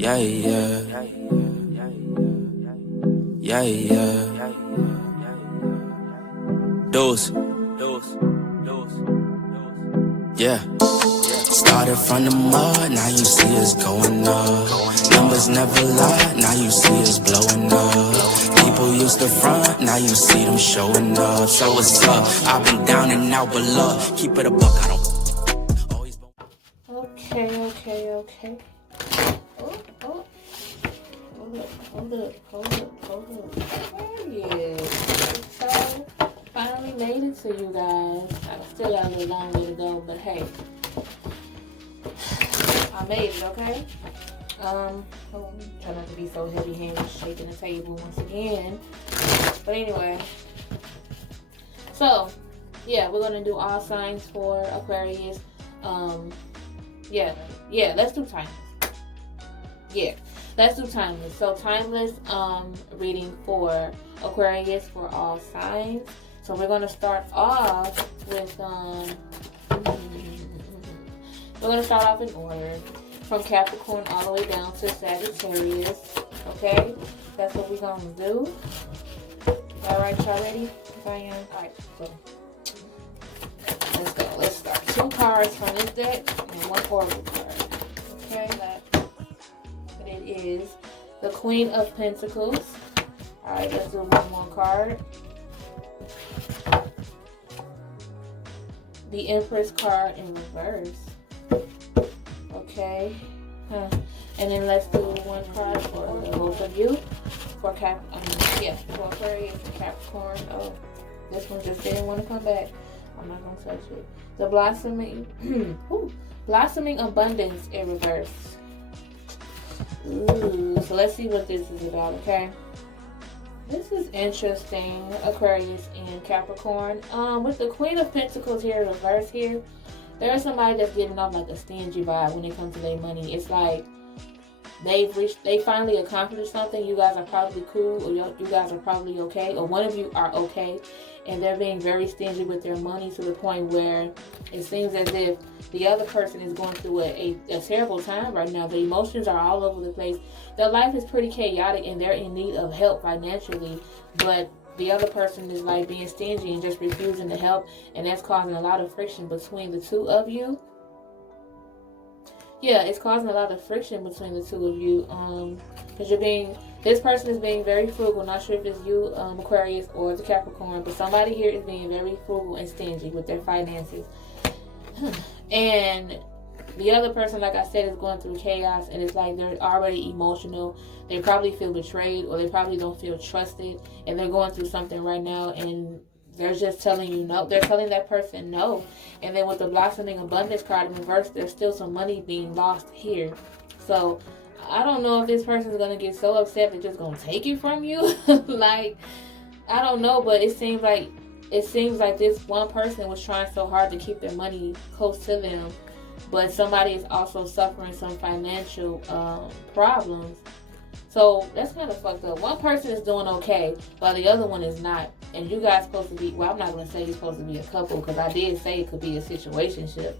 Yeah, yeah. Yeah, yeah. Dose. Yeah. Started from the mud, now you see us going up. Numbers never lie, now you see us blowing up. People used to front, now you see them showing up. So what's up? I've been down and out, but look, keep it a buck, I don't. Okay. Oh. Hold up. Aries. So, finally made it to you guys. I still got a little long way to go, but hey. I made it, okay? Try not to be so heavy-handed, shaking the table once again. But anyway. So, yeah, we're going to do all signs for Aquarius. Yeah, let's do timeless. Yeah, let's do timeless. So timeless reading for Aquarius for all signs. So we're going to start off with we're going to start off in order from Capricorn all the way down to Sagittarius. Okay, that's what we're going to do. All right, y'all ready? If I am. All right, so let's go. Let's start. 2 cards from this deck and 1 oracle card. Okay, but it is the Queen of Pentacles. All right, let's do one more card. The Empress card in reverse. Okay, and then let's do 1 card for both of you. For for Aquarius and Capricorn. Oh, this one just didn't want to come back. I'm not gonna touch it. The blossoming abundance in reverse. Ooh, so let's see what this is about, okay? This is interesting, Aquarius and Capricorn. With the Queen of Pentacles here in reverse here, there's somebody that's giving off like a stingy vibe when it comes to their money. It's like they finally accomplished something. You guys are probably cool, or you guys are probably okay, or one of you are okay, and they're being very stingy with their money to the point where it seems as if the other person is going through a terrible time right now. The emotions are all over the place. Their life is pretty chaotic and they're in need of help financially, but the other person is like being stingy and just refusing to help, and that's causing a lot of friction between the two of you. Yeah, it's causing a lot of friction between the two of you, because this person is being very frugal. Not sure if it's you, Aquarius, or the Capricorn, but somebody here is being very frugal and stingy with their finances. And the other person, like I said, is going through chaos, and it's like they're already emotional. They probably feel betrayed, or they probably don't feel trusted, and they're going through something right now, and they're just telling you no. They're telling that person no. And then with the blossoming abundance card in reverse, there's still some money being lost here. So I don't know if this person is going to get so upset they're just going to take it from you. Like, I don't know, but it seems like this one person was trying so hard to keep their money close to them, but somebody is also suffering some financial problems. So that's kind of fucked up. One person is doing okay, while the other one is not. And you guys supposed to be, well, I'm not going to say you're supposed to be a couple, because I did say it could be a situationship.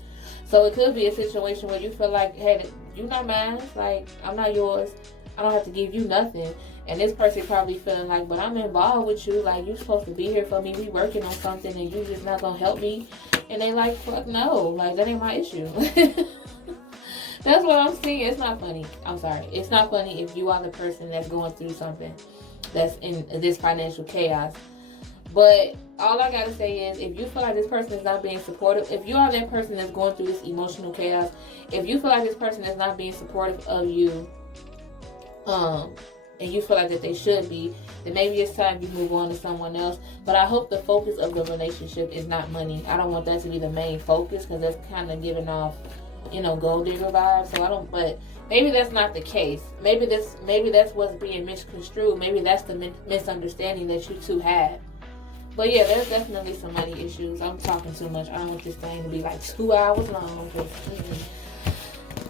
So it could be a situation where you feel like, hey, you're not mine. Like, I'm not yours. I don't have to give you nothing. And this person probably feeling like, but I'm involved with you. Like, you're supposed to be here for me. We working on something, and you just not going to help me. And they like, fuck no. Like, that ain't my issue. That's what I'm seeing. It's not funny. I'm sorry. It's not funny if you are the person that's going through something that's in this financial chaos. But all I gotta say is, if you feel like this person is not being supportive, if you are that person that's going through this emotional chaos, if you feel like this person is not being supportive of you, and you feel like that they should be, then maybe it's time you move on to someone else. But I hope the focus of the relationship is not money. I don't want that to be the main focus, because that's kind of giving off, gold digger vibes. So but maybe that's not the case. Maybe that's what's being misconstrued. Maybe that's the misunderstanding that you two have. But yeah, there's definitely some money issues. I'm talking too much. I don't want this thing to be like 2 hours long.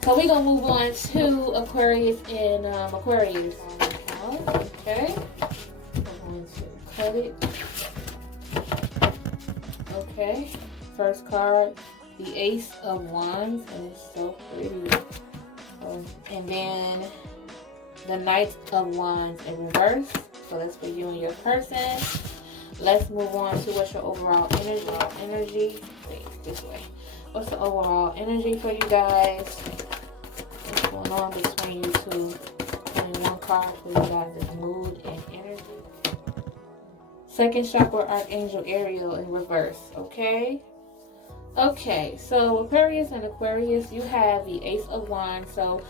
So we're going to move on to Aquarius and Aquarius. Okay. I'm going to cut it. Okay. First card, the Ace of Wands. And it's so pretty. And then the Knight of Wands in reverse. So that's for you and your person. Let's move on to what's your overall energy. Wait, this way. What's the overall energy for you guys? What's going on between you two? And one card for you guys' mood and energy. Second chakra, Archangel Ariel in reverse. Okay. Okay, so Aquarius and Aquarius, you have the Ace of Wands. So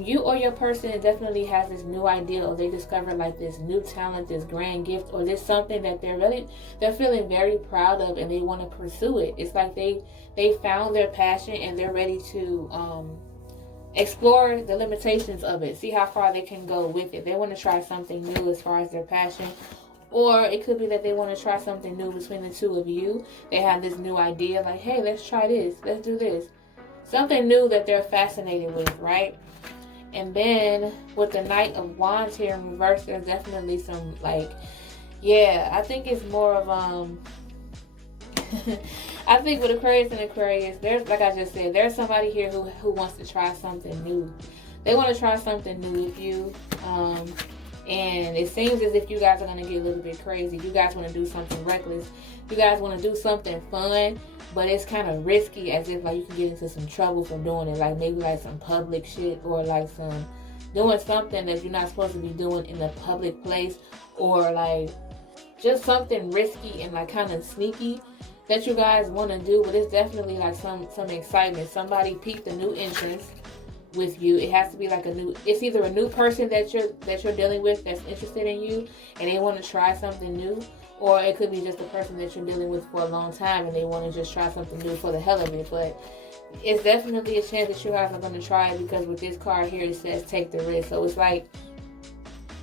you or your person definitely has this new idea, or they discover like this new talent, this grand gift, or this something that they're feeling very proud of, and they want to pursue it. It's like they found their passion and they're ready to explore the limitations of it, see how far they can go with it. They want to try something new as far as their passion. Or it could be that they want to try something new between the two of you. They have this new idea like, hey, let's try this. Let's do this. Something new that they're fascinated with, right? And then with the Knight of Wands here in reverse, there's definitely some like, yeah, I think it's more of, I think with Aquarius and Aquarius, there's, like I just said, there's somebody here who wants to try something new. They want to try something new with you. And it seems as if you guys are going to get a little bit crazy. You guys want to do something reckless. You guys want to do something fun, but it's kind of risky, as if like you can get into some trouble for doing it. Like maybe like some public shit, or like some doing something that you're not supposed to be doing in a public place, or like just something risky and like kind of sneaky that you guys want to do. But it's definitely like some excitement. Somebody piqued a new interest with you. It has to be like it's either a new person that you're dealing with that's interested in you and they want to try something new, or it could be just a person that you're dealing with for a long time and they want to just try something new for the hell of it. But it's definitely a chance that you guys are going to try it, because with this card here it says take the risk. So it's like,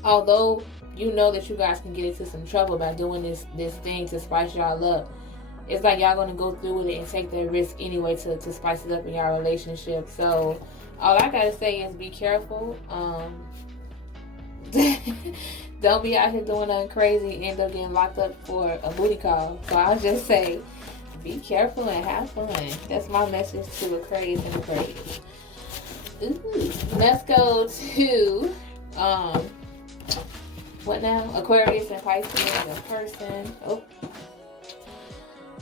although you know that you guys can get into some trouble by doing this thing to spice y'all up, it's like y'all going to go through with it and take that risk anyway to spice it up in y'all relationship. So all I gotta say is be careful. Don't be out here doing nothing crazy and end up getting locked up for a booty call. So I'll just say be careful and have fun. That's my message to Aquarius and Aquarius. Ooh. Let's go to what now? Aquarius and Pisces, a person. Oh.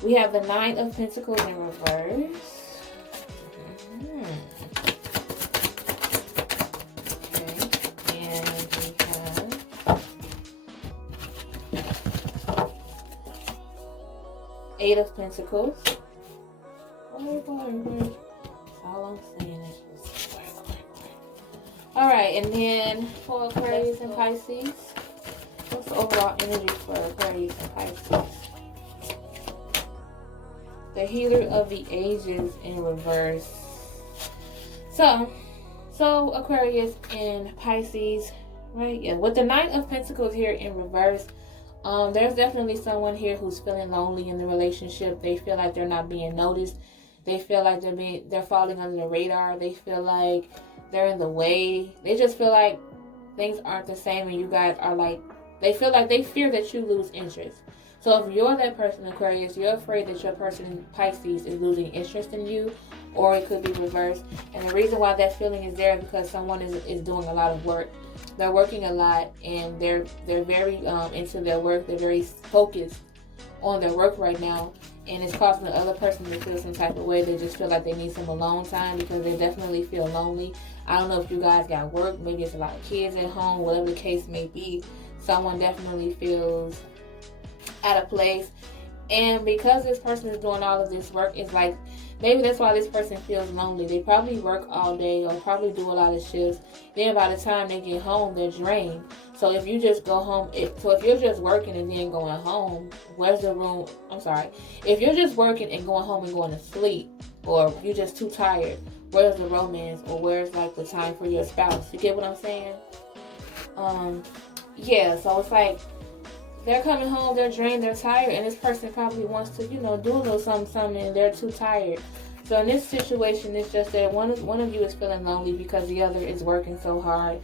We have the Nine of Pentacles in reverse. Eight of Pentacles. That's all I'm saying is alright, and then for Aquarius and Pisces, what's the overall energy for Aquarius and Pisces? The Healer of the Ages in reverse. So Aquarius and Pisces, right? Yeah, with the Knight of Pentacles here in reverse, there's definitely someone here who's feeling lonely in the relationship. They feel like they're not being noticed. They feel like they're falling under the radar. They feel like they're in the way. They just feel like things aren't the same, and you guys are like, they fear that you lose interest. So if you're that person, Aquarius, you're afraid that your person, Pisces, is losing interest in you, or it could be reversed. And the reason why that feeling is there is because someone is doing a lot of work. They're working a lot, and they're very into their work. They're very focused on their work right now, and it's causing the other person to feel some type of way. They just feel like they need some alone time because they definitely feel lonely. I don't know if you guys got work. Maybe it's a lot of kids at home. Whatever the case may be, someone definitely feels out of place. And because this person is doing all of this work, it's like maybe that's why this person feels lonely. They probably work all day or probably do a lot of shifts. Then by the time they get home, they're drained. So if you just go home, if you're just working and then going home, where's the room? I'm sorry. If you're just working and going home and going to sleep, or you're just too tired, where's the romance, or where's like the time for your spouse? You get what I'm saying? Yeah, so it's like they're coming home, they're drained, they're tired, and this person probably wants to, do a little something, and they're too tired. So in this situation, it's just that one of you is feeling lonely because the other is working so hard,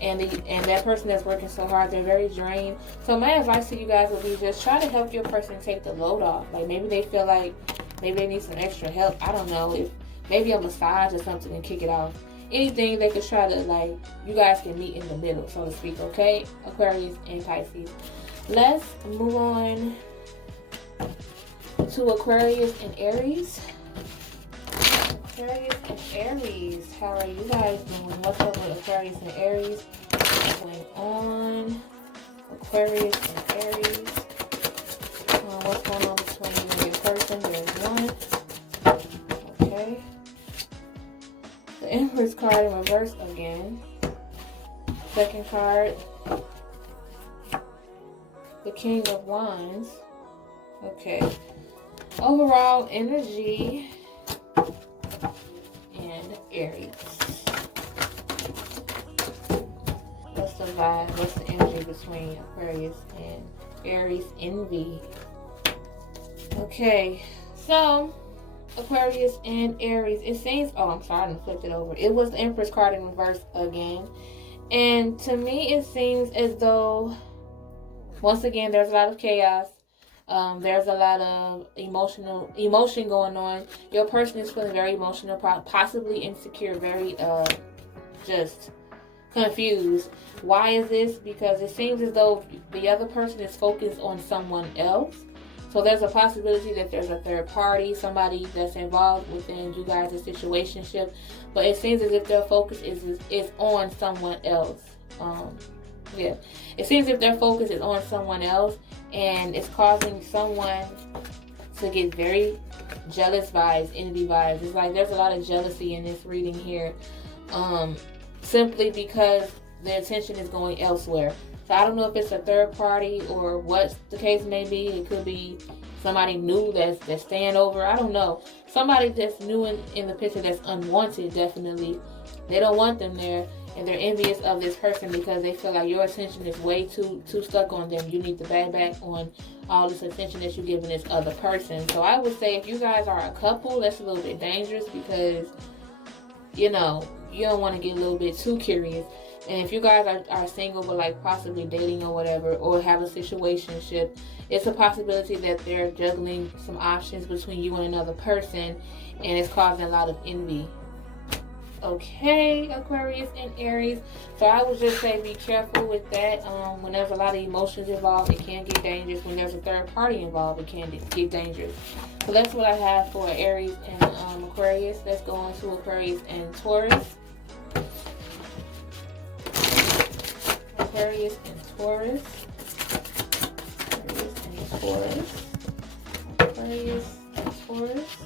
and that person that's working so hard, they're very drained. So my advice to you guys would be just try to help your person take the load off. Like maybe they feel like maybe they need some extra help. I don't know, if maybe a massage or something and kick it off. anything they could try to, like, you guys can meet in the middle, so to speak, okay? Aquarius and Pisces. Let's move on to Aquarius and Aries. Aquarius and Aries, how are you guys doing? What's up with Aquarius and Aries? What's going on? Aquarius and Aries. What's going on between you and your person? There's one. Okay. The Empress card in reverse again. Second card. The King of Wands. Okay. Overall energy and Aries. What's the vibe? What's the energy between Aquarius and Aries? Envy. Okay. So, Aquarius and Aries. It seems... Oh, I'm sorry. I flipped it over. It was the Empress card in reverse again. And to me, it seems as though... Once again, there's a lot of chaos. There's a lot of emotion going on. Your person is feeling very emotional, possibly insecure, very just confused. Why is this? Because it seems as though the other person is focused on someone else. So there's a possibility that there's a third party, somebody that's involved within you guys' situationship. But it seems as if their focus is on someone else. Yeah, it seems if their focus is on someone else, and it's causing someone to get very jealous vibes, envy vibes. It's like there's a lot of jealousy in this reading here, simply because their attention is going elsewhere. So I don't know if it's a third party or what the case may be. It could be somebody new that's staying over. I don't know. Somebody that's new in the picture that's unwanted, definitely. They don't want them there. And they're envious of this person because they feel like your attention is way too stuck on them. You need to back on all this attention that you're giving this other person. So I would say if you guys are a couple, that's a little bit dangerous because, you know, you don't want to get a little bit too curious. And if you guys are single but like possibly dating or whatever, or have a situationship, it's a possibility that they're juggling some options between you and another person, and it's causing a lot of envy. Okay, Aquarius and Aries. So I would just say be careful with that. When there's a lot of emotions involved, it can get dangerous. When there's a third party involved, it can get dangerous. So that's what I have for Aries and Aquarius. Let's go on to Aquarius and Taurus. Aquarius and Taurus. Aquarius and Taurus. Aquarius and Taurus.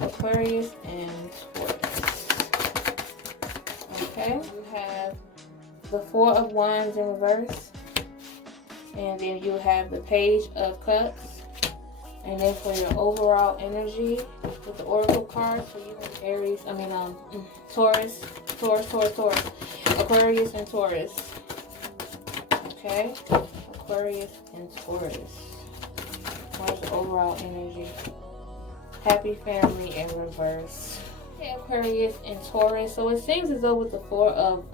Aquarius and Taurus. Okay, you have the Four of Wands in reverse, and then you have the Page of Cups, and then for your overall energy with the Oracle card for you and Aries, Taurus, Aquarius and Taurus. Okay, Aquarius and Taurus. What's the overall energy? Happy family in reverse. Okay, Aquarius and Taurus. So it seems as though with the Four of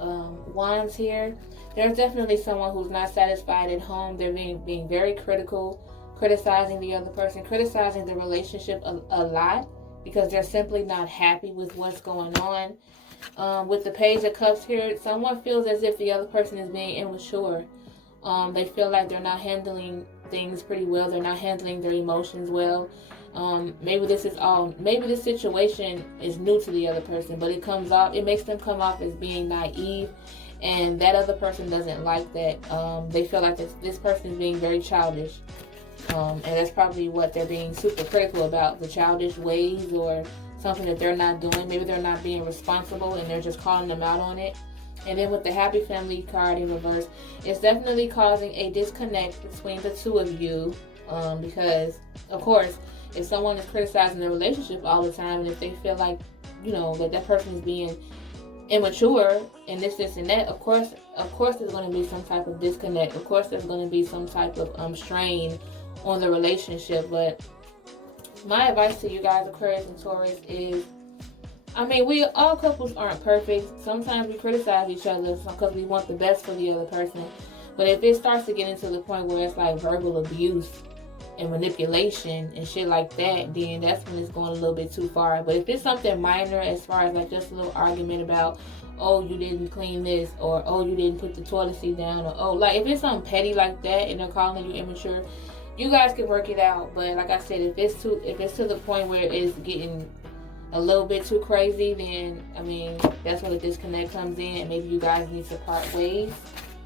Wands here, there's definitely someone who's not satisfied at home. They're being very critical, criticizing the other person, criticizing the relationship a lot because they're simply not happy with what's going on. With the Page of Cups here, someone feels as if the other person is being immature. They feel like they're not handling things pretty well. They're not handling their emotions well. Maybe this situation is new to the other person, but it makes them come off as being naive, and that other person doesn't like that. They feel like this person is being very childish, and that's probably what they're being super critical about, the childish ways or something that they're not doing. Maybe they're not being responsible and they're just calling them out on it. And then with the Happy Family card in reverse, it's definitely causing a disconnect between the two of you, because of course, if someone is criticizing their relationship all the time, and if they feel like, you know, that person is being immature and this and that, of course there's going to be some type of disconnect. Of course there's going to be some type of strain on the relationship. But my advice to you guys, Aquarius and Taurus, is, all couples aren't perfect. Sometimes we criticize each other because we want the best for the other person. But if it starts to get into the point where it's like verbal abuse, and manipulation and shit like that, then that's when it's going a little bit too far. But if it's something minor, as far as like just a little argument about, oh, you didn't clean this, or oh, you didn't put the toilet seat down, or oh, like if it's something petty like that and they're calling you immature, you guys can work it out. But like I said, if it's to the point where it's getting a little bit too crazy, then I mean, that's where the disconnect comes in, and maybe you guys need to part ways.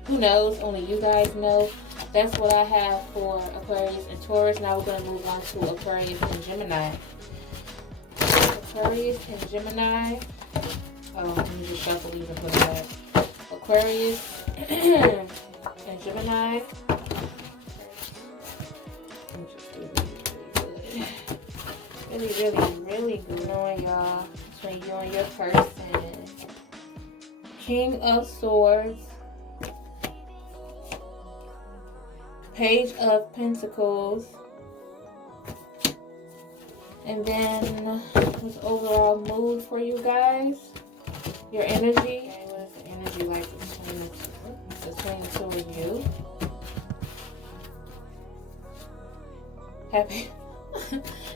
Who knows? Only you guys know. That's what I have for Aquarius and Taurus. Now we're going to move on to Aquarius and Gemini. Aquarius and Gemini. Oh, let me just shuffle these and put them back. Aquarius and Gemini. Really good on y'all. Between you and your person. King of Swords. Page of Pentacles. And then what's overall mood for you guys? Your energy. Okay, what is the energy like between the two of you?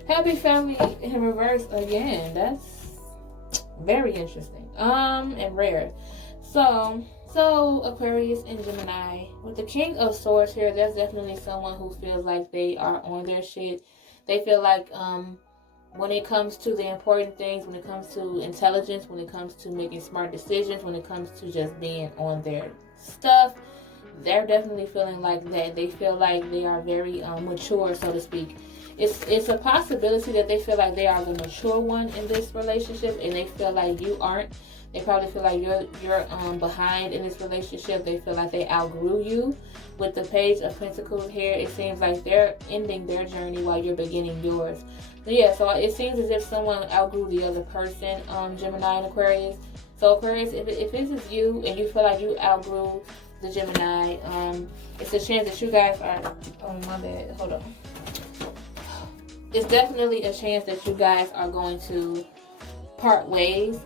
Happy family in reverse again. That's very interesting. And rare. So Aquarius and Gemini, with the King of Swords here, there's definitely someone who feels like they are on their shit. They feel like when it comes to the important things, when it comes to intelligence, when it comes to making smart decisions, when it comes to just being on their stuff, they're definitely feeling like that. They feel like they are very mature, so to speak. It's a possibility that they feel like they are the mature one in this relationship, and they feel like you aren't. They probably feel like you're behind in this relationship. They feel like they outgrew you. With the Page of Pentacles here, it seems like they're ending their journey while you're beginning yours. But yeah, so it seems as if someone outgrew the other person, Gemini and Aquarius. So Aquarius, if this is you and you feel like you outgrew the Gemini, it's a chance that you guys are, oh my bad, hold on. It's definitely a chance that you guys are going to part ways.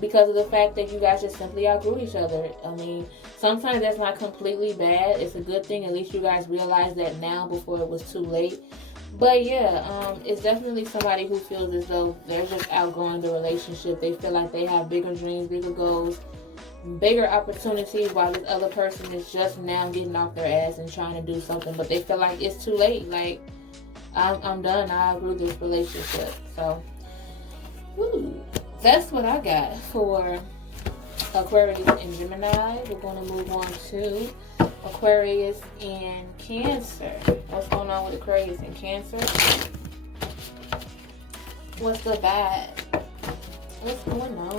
Because of the fact that you guys just simply outgrew each other. I mean, sometimes that's not completely bad. It's a good thing. At least you guys realize that now before it was too late. But yeah, it's definitely somebody who feels as though they're just outgrowing the relationship. They feel like they have bigger dreams, bigger goals, bigger opportunities, while this other person is just now getting off their ass and trying to do something. But they feel like it's too late. Like, I'm done. I outgrew this relationship. So, woo. That's what I got for Aquarius and Gemini. We're going to move on to Aquarius and Cancer. What's going on with Aquarius and Cancer? What's the vibe? What's going on?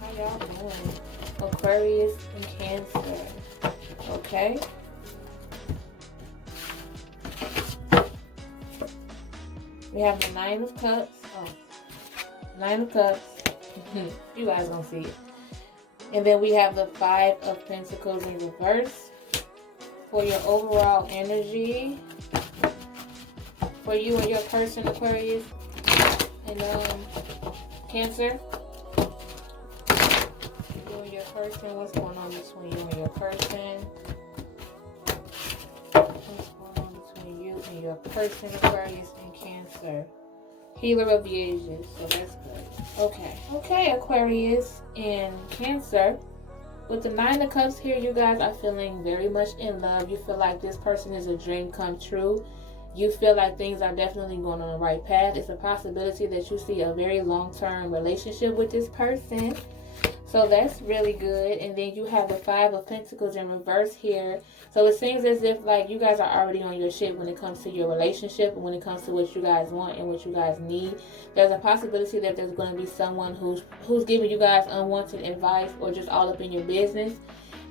How y'all doing? Aquarius and Cancer. Okay. We have the Nine of Cups. Oh, Nine of Cups. You guys don't see it. And then we have the Five of Pentacles in reverse. For your overall energy, for you and your person, Aquarius and Cancer. You and your person, what's going on between you and your person? What's going on between you and your person, Aquarius and Cancer? Healer of the Ages, so that's good. Okay, Aquarius and Cancer. With the Nine of Cups here, you guys are feeling very much in love. You feel like this person is a dream come true. You feel like things are definitely going on the right path. It's a possibility that you see a very long-term relationship with this person. So that's really good. And then you have the Five of Pentacles in reverse here. So it seems as if like you guys are already on your shit when it comes to your relationship and when it comes to what you guys want and what you guys need. There's a possibility that there's going to be someone who's giving you guys unwanted advice or just all up in your business.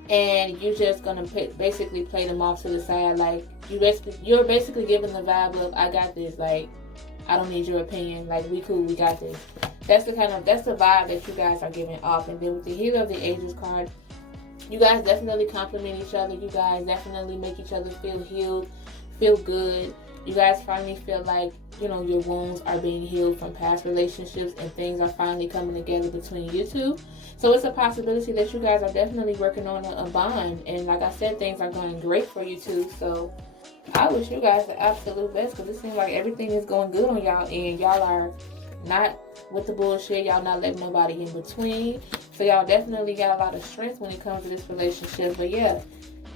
And you're just going to basically play them off to the side. Like you're basically giving the vibe of, I got this. Like, I don't need your opinion. Like, we cool, we got this. That's the vibe that you guys are giving off. And then with the Healer of the Ages card, you guys definitely compliment each other. You guys definitely make each other feel healed, feel good. You guys finally feel like, you know, your wounds are being healed from past relationships and things are finally coming together between you two. So it's a possibility that you guys are definitely working on a bond. And like I said, things are going great for you two. So I wish you guys the absolute best, because it seems like everything is going good on y'all end. Y'all are not with the bullshit. Y'all not letting nobody in between. So y'all definitely got a lot of strength when it comes to this relationship. But yeah,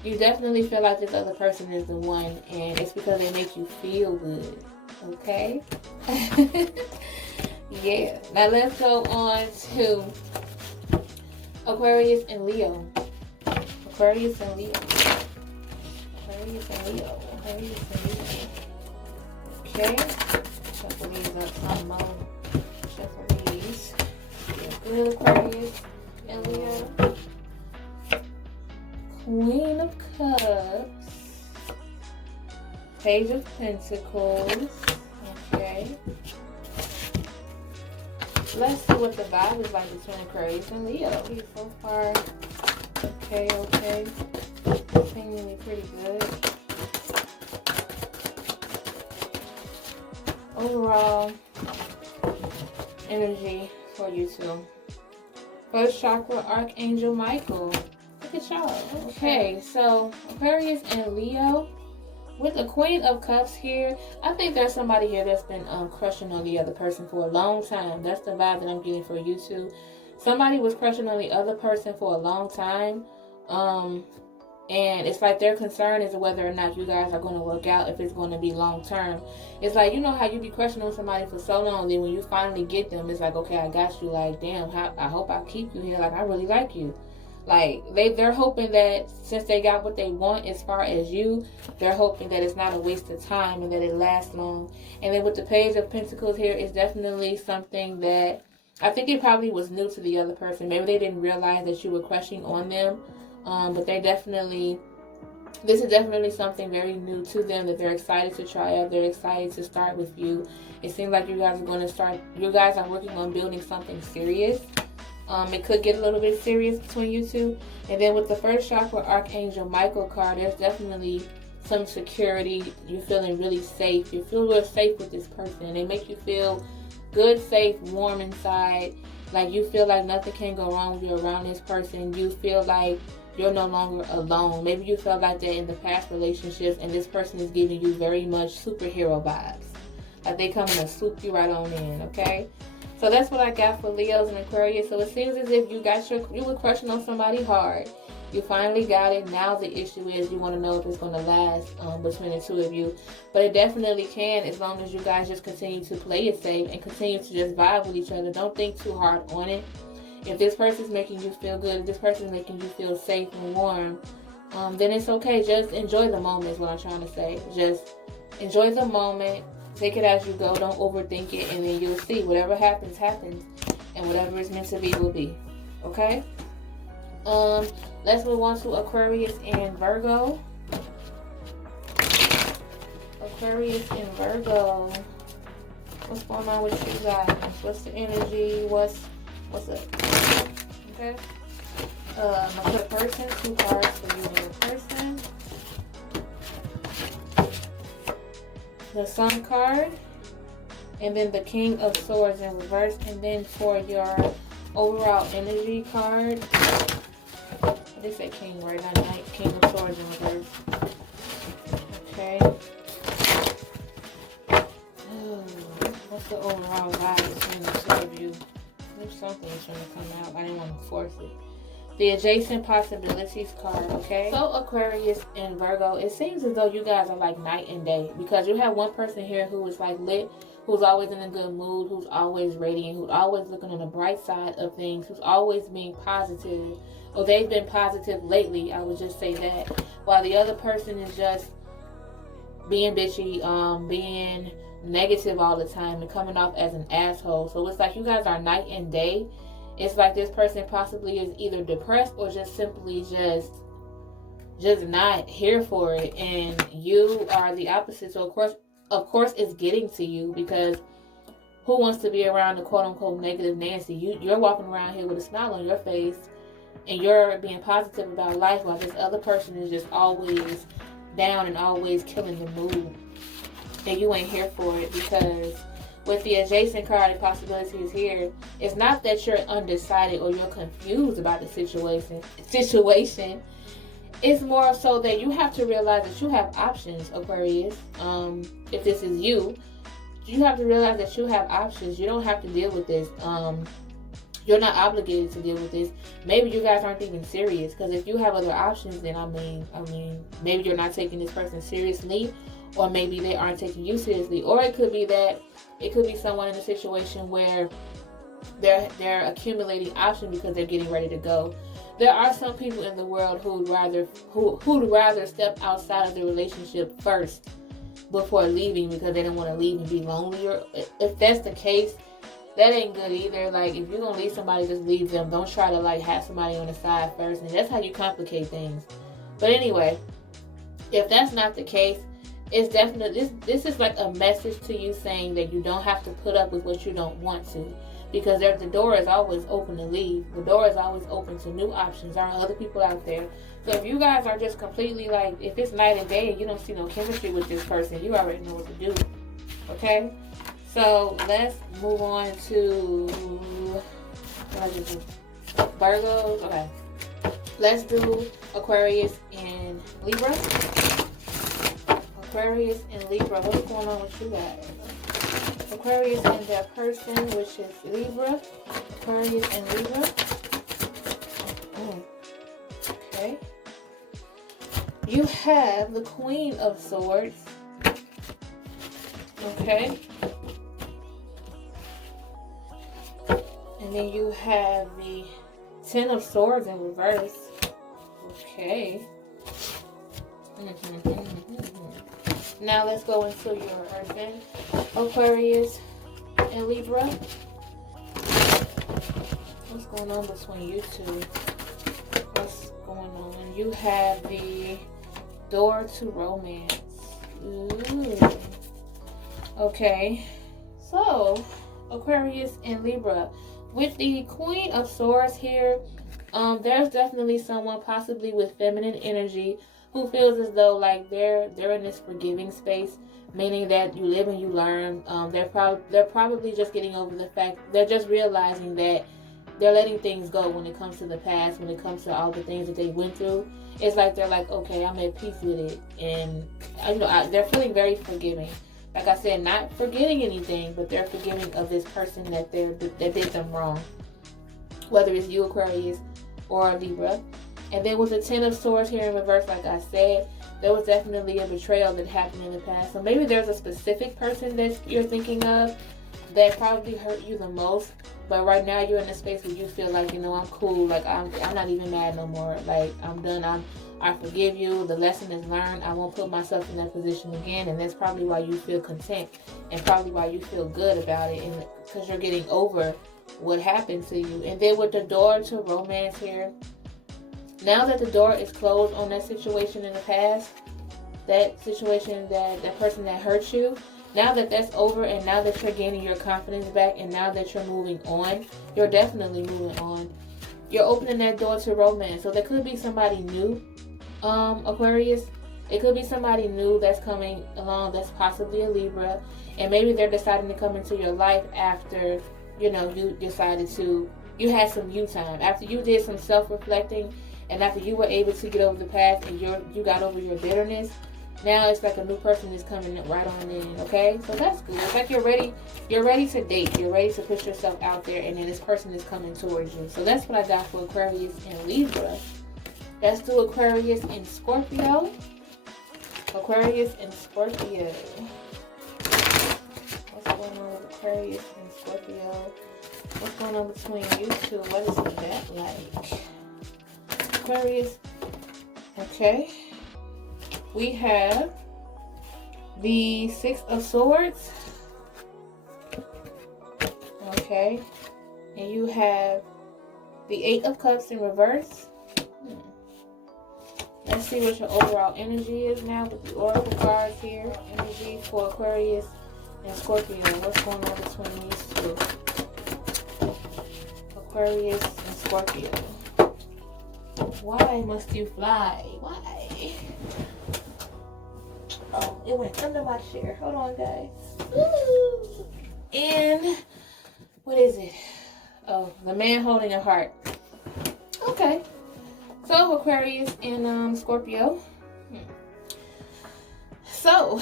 you definitely feel like this other person is the one, and it's because they make you feel good. Okay? Yeah. Now let's go on to Aquarius and Leo. Aquarius and Leo. Aquarius and Leo. Aquarius and Leo. Okay. Shuffle these up some more. Shuffle these. Yeah, good, Aquarius and Leo. Queen of Cups. Page of Pentacles. Okay. Let's see what the vibe is like between Aquarius and Leo. So far, okay. Seemingly pretty good. Overall energy for you two. First chakra, Archangel Michael. Look at y'all. Okay, so Aquarius and Leo. With the Queen of Cups here, I think there's somebody here that's been crushing on the other person for a long time. That's the vibe that I'm getting for you two. Somebody was crushing on the other person for a long time. And it's like their concern is whether or not you guys are going to work out, if it's going to be long term. It's like, you know how you be crushing on somebody for so long, then when you finally get them, it's like, okay, I got you. Like, damn, I hope I keep you here. Like, I really like you. Like, they're hoping that since they got what they want as far as you, they're hoping that it's not a waste of time and that it lasts long. And then with the Page of Pentacles here, it's definitely something that I think it probably was new to the other person. Maybe they didn't realize that you were crushing on them. But this is definitely something very new to them that they're excited to try out. They're excited to start with you. It seems like you guys are working on building something serious. It could get a little bit serious between you two. And then with the first chakra, Archangel Michael card, there's definitely some security. You're feeling really safe. You feel real safe with this person. They make you feel good, safe, warm inside. Like you feel like nothing can go wrong with you around this person. You feel like you're no longer alone. Maybe you felt like that in the past relationships, and this person is giving you very much superhero vibes. Like they coming to swoop you right on in, okay? So that's what I got for Leos and Aquarius. So it seems as if you were crushing on somebody hard. You finally got it. Now the issue is you want to know if it's going to last between the two of you. But it definitely can, as long as you guys just continue to play it safe and continue to just vibe with each other. Don't think too hard on it. If this person's making you feel good, if this person's making you feel safe and warm, then it's okay. Just enjoy the moment is what I'm trying to say. Just enjoy the moment. Take it as you go. Don't overthink it. And then you'll see. Whatever happens, happens. And whatever is meant to be, will be. Okay? Let's move on to Aquarius and Virgo. Aquarius and Virgo. What's going on with you guys? What's the energy? What's up? Okay? I'm gonna put a person, 2 cards for you and your person. The Sun card, and then the King of Swords in reverse, and then for your overall energy card, they say King, right? Not Knight. King of Swords in reverse. Okay. What's the overall vibe between the two of you? There's something that's trying to come out. I didn't want to force it. The Adjacent Possibilities card, okay? So Aquarius and Virgo, it seems as though you guys are like night and day, because you have one person here who is like lit, who's always in a good mood, who's always radiant, who's always looking on the bright side of things, who's always being positive. Or they've been positive lately, I would just say that. While the other person is just being bitchy, being negative all the time and coming off as an asshole. So it's like you guys are night and day. It's like this person possibly is either depressed or just simply just not here for it, and you are the opposite. So of course it's getting to you, because who wants to be around the quote-unquote negative Nancy? You're walking around here with a smile on your face and you're being positive about life, while this other person is just always down and always killing the mood. and you ain't here for it, because with the adjacent card and possibilities here, it's not that you're undecided or you're confused about the situation. It's more so that you have to realize that you have options, Aquarius. If this is you have to realize that you have options. You don't have to deal with this. You're not obligated to deal with this. Maybe you guys aren't even serious, because if you have other options, then I mean, maybe you're not taking this person seriously, or maybe they aren't taking you seriously, or it could be someone in a situation where they're accumulating options because they're getting ready to go. There are some people in the world who'd rather step outside of the relationship first before leaving, because they don't want to leave and be lonely. Or if that's the case, that ain't good either. Like, if you're gonna leave somebody, just leave them. Don't try to like have somebody on the side first, and that's how you complicate things. But anyway, if that's not the case, it's definitely this is like a message to you saying that you don't have to put up with what you don't want to, because the door is always open to leave. The door is always open to new options. There are other people out there. So if you guys are just completely like, if it's night and day and you don't see no chemistry with this person, you already know what to do. Okay? So let's move on to Virgos. Okay. Let's do Aquarius and Libra. Aquarius and Libra. What's going on with you guys? Aquarius and their person, which is Libra. Aquarius and Libra. Okay. You have the Queen of Swords. Okay. And then you have the Ten of Swords in reverse. Okay. Now let's go into your person, Aquarius and Libra. What's going on between you two? What's going on? You have the Door to Romance. Ooh. Okay. So, Aquarius and Libra. With the Queen of Swords here, there's definitely someone possibly with feminine energy who feels as though like they're in this forgiving space, meaning that you live and you learn. They're probably just getting over the fact, they're just realizing that they're letting things go when it comes to the past, when it comes to all the things that they went through. It's like they're like, okay, I'm at peace with it, and they're feeling very forgiving. Like I said, not forgetting anything, but they're forgiving of this person that did them wrong, whether it's you, Aquarius, or Libra. And then with the Ten of Swords here in reverse, like I said, there was definitely a betrayal that happened in the past. So maybe there's a specific person that you're thinking of that probably hurt you the most. But right now you're in a space where you feel like, I'm cool. Like, I'm not even mad no more. Like, I'm done. I forgive you. The lesson is learned. I won't put myself in that position again. And that's probably why you feel content, and probably why you feel good about it, and because you're getting over what happened to you. And then with the Door to Romance here, now that the door is closed on that situation in the past, that situation, that person that hurt you, now that that's over, and now that you're gaining your confidence back, and now that you're moving on, you're definitely moving on. You're opening that door to romance. So there could be somebody new, Aquarius. It could be somebody new that's coming along, that's possibly a Libra, and maybe they're deciding to come into your life after, you had some you time, after you did some self-reflecting, and after you were able to get over the past and you got over your bitterness. Now it's like a new person is coming right on in, okay? So that's good. It's like you're ready to date. You're ready to put yourself out there, and then this person is coming towards you. So that's what I got for Aquarius and Libra. Let's do Aquarius and Scorpio. Aquarius and Scorpio. What's going on with Aquarius and Scorpio? What's going on between you two? What is that like? Aquarius. Okay. We have the Six of Swords. Okay. And you have the Eight of Cups in reverse. Let's see what your overall energy is now with the Oracle cards here. Energy for Aquarius and Scorpio. What's going on between these two? Aquarius and Scorpio. Why must you fly? Why? Oh, it went under my chair. Hold on, guys. Ooh. And what is it? Oh, the man holding a heart. Okay. So Aquarius and Scorpio. So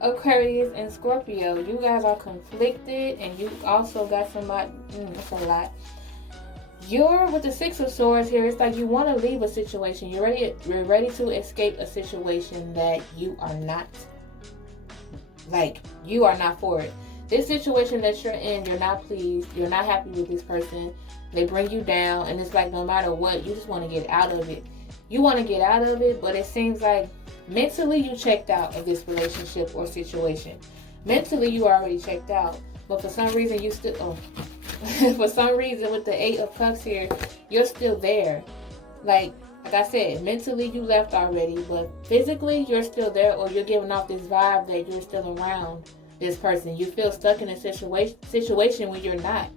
Aquarius and Scorpio, you guys are conflicted, and you also got somebody. That's a lot. You're with the Six of Swords here. It's like you want to leave a situation. You're ready to escape a situation that you are not. Like, you are not for it. This situation that you're in, you're not pleased. You're not happy with this person. They bring you down, and it's like no matter what, you just want to get out of it. You want to get out of it, but it seems like mentally you checked out of this relationship or situation. Mentally you already checked out, but for some reason you still, for some reason with the Eight of Cups here, you're still there. Like I said, mentally you left already, but physically you're still there, or you're giving off this vibe that you're still around this person. You feel stuck in a situation when you're not.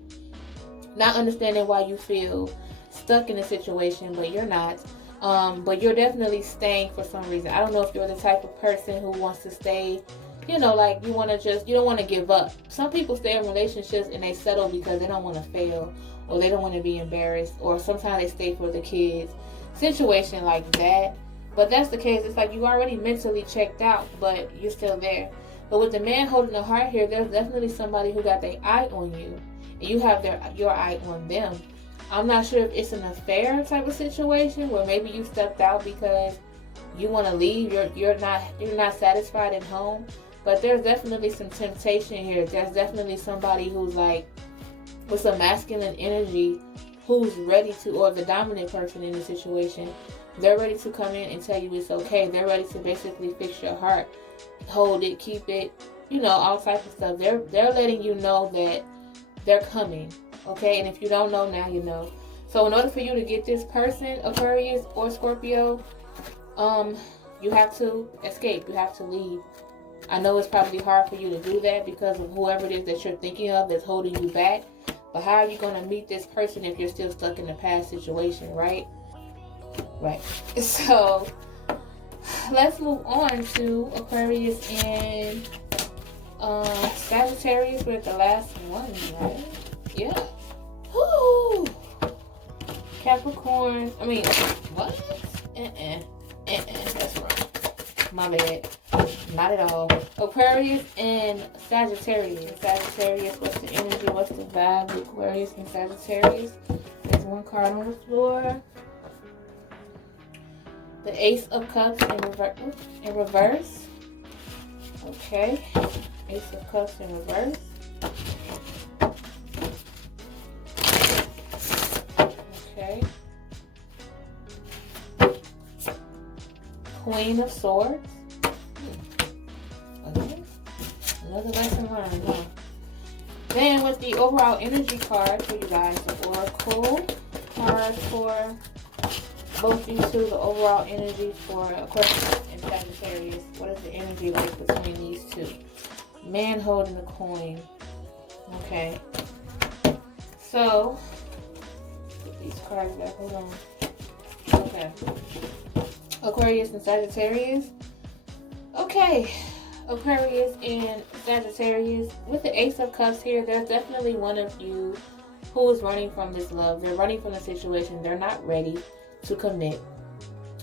Not understanding why you feel stuck in a situation, but you're not. But you're definitely staying for some reason. I don't know if you're the type of person who wants to stay, you know, like you don't want to give up. Some people stay in relationships and they settle because they don't want to fail, or they don't want to be embarrassed, or sometimes they stay for the kids. Situation like that. But that's the case. It's like you already mentally checked out, but you're still there. But with the man holding the heart here, there's definitely somebody who got their eye on you, and you have your eye on them. I'm not sure if it's an affair type of situation where maybe you stepped out because you want to leave. You're not satisfied at home. But there's definitely some temptation here. There's definitely somebody who's like with some masculine energy who's ready to, or the dominant person in the situation, they're ready to come in and tell you it's okay. They're ready to basically fix your heart, hold it, keep it, you know, all types of stuff. They're letting you know that they're coming. Okay, and if you don't know now, you know. So in order for you to get this person, Aquarius or Scorpio, you have to escape. You have to leave. I know it's probably hard for you to do that because of whoever it is that you're thinking of that's holding you back. But how are you going to meet this person if you're still stuck in the past situation, right? Right. So let's move on to Aquarius and Sagittarius with the last one, right? Yeah. Woo! Capricorn. What? That's wrong. My bad. Not at all. Aquarius and Sagittarius. Sagittarius, what's the energy? What's the vibe with Aquarius and Sagittarius? There's one card on the floor. The Ace of Cups in reverse. Okay. Ace of Cups in reverse. Okay. Queen of Swords. Okay. Another lesson learned, huh? Then with the overall energy card for you guys, the Oracle card for both you two, the overall energy for Aquarius and Sagittarius. What is the energy like between these two? Man holding the coin. Okay. So, put these cards back. Hold on. Okay. Aquarius and Sagittarius. Okay. Aquarius and Sagittarius. With the Ace of Cups here, there's definitely one of you who is running from this love. They're running from the situation. They're not ready to commit.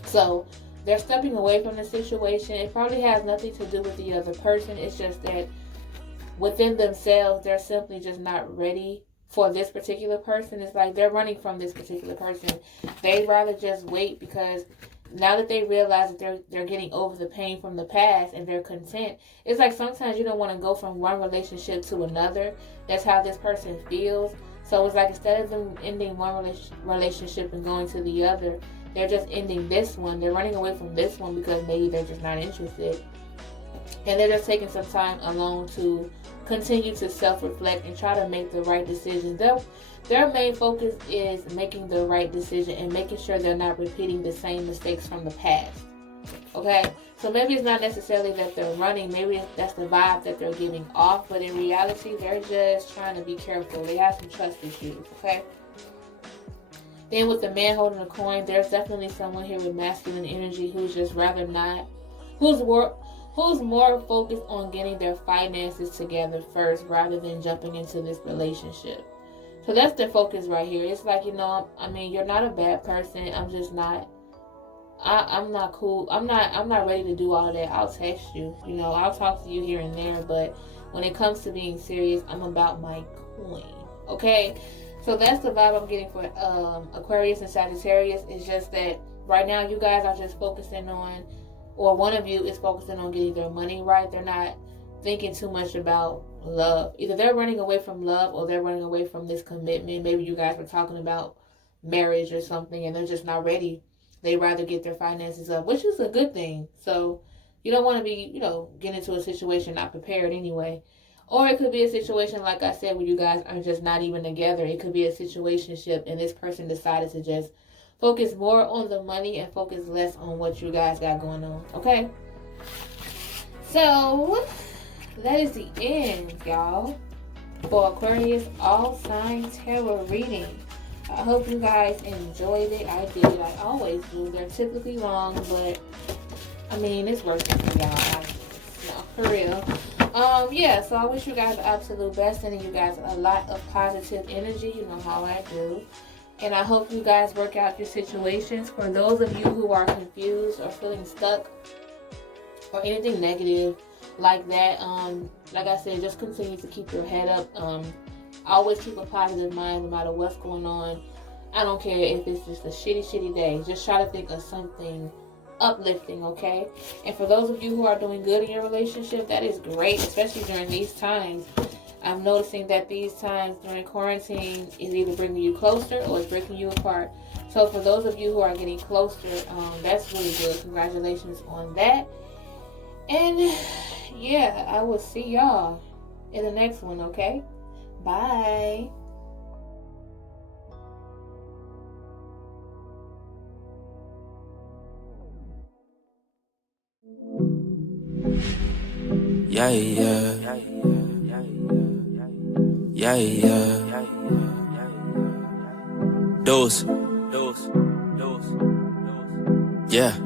So they're stepping away from the situation. It probably has nothing to do with the other person. It's just that within themselves, they're simply just not ready for this particular person. It's like they're running from this particular person. They'd rather just wait because now that they realize that they're getting over the pain from the past and they're content. It's like sometimes you don't want to go from one relationship to another. That's how this person feels. So it's like instead of them ending one relationship and going to the other, they're just ending this one. They're running away from this one because maybe they're just not interested. And they're just taking some time alone to continue to self-reflect and try to make the right decisions. Their main focus is making the right decision and making sure they're not repeating the same mistakes from the past. Okay? So maybe it's not necessarily that they're running. Maybe that's the vibe that they're giving off. But in reality, they're just trying to be careful. They have some trust issues. Okay? Then with the man holding a coin, there's definitely someone here with masculine energy who's just rather not, who's who's more focused on getting their finances together first rather than jumping into this relationship. So that's the focus right here. It's like, you know, I mean, you're not a bad person. I'm just not. I'm not cool. I'm not ready to do all of that. I'll text you. You know, I'll talk to you here and there. But when it comes to being serious, I'm about my coin. Okay. So that's the vibe I'm getting for Aquarius and Sagittarius. It's just that right now you guys are just focusing on, or one of you is focusing on getting their money right. They're not thinking too much about love. Either they're running away from love or they're running away from this commitment. Maybe you guys were talking about marriage or something and they're just not ready. They rather get their finances up, which is a good thing. So you don't want to be, you know, get into a situation not prepared anyway. Or it could be a situation, like I said, where you guys are just not even together. It could be a situationship and this person decided to just focus more on the money and focus less on what you guys got going on. Okay? So that is the end, y'all, for Aquarius All Sign Tarot reading. I hope you guys enjoyed it. I did. I always do. They're typically long, but I mean, it's worth it for y'all. No, for real. Yeah, so I wish you guys the absolute best, sending you guys a lot of positive energy. You know how I do. And I hope you guys work out your situations. For those of you who are confused or feeling stuck or anything negative like that, like I said, just continue to keep your head up. Always keep a positive mind no matter what's going on. I don't care if it's just a shitty day. Just try to think of something uplifting, okay? And for those of you who are doing good in your relationship, that is great, especially during these times. I'm noticing that these times during quarantine is either bringing you closer or it's breaking you apart. So for those of you who are getting closer, that's really good. Congratulations on that. And yeah, I will see y'all in the next one, okay? Bye. Yeah, yeah. Yeah, yeah. Dose. Yeah.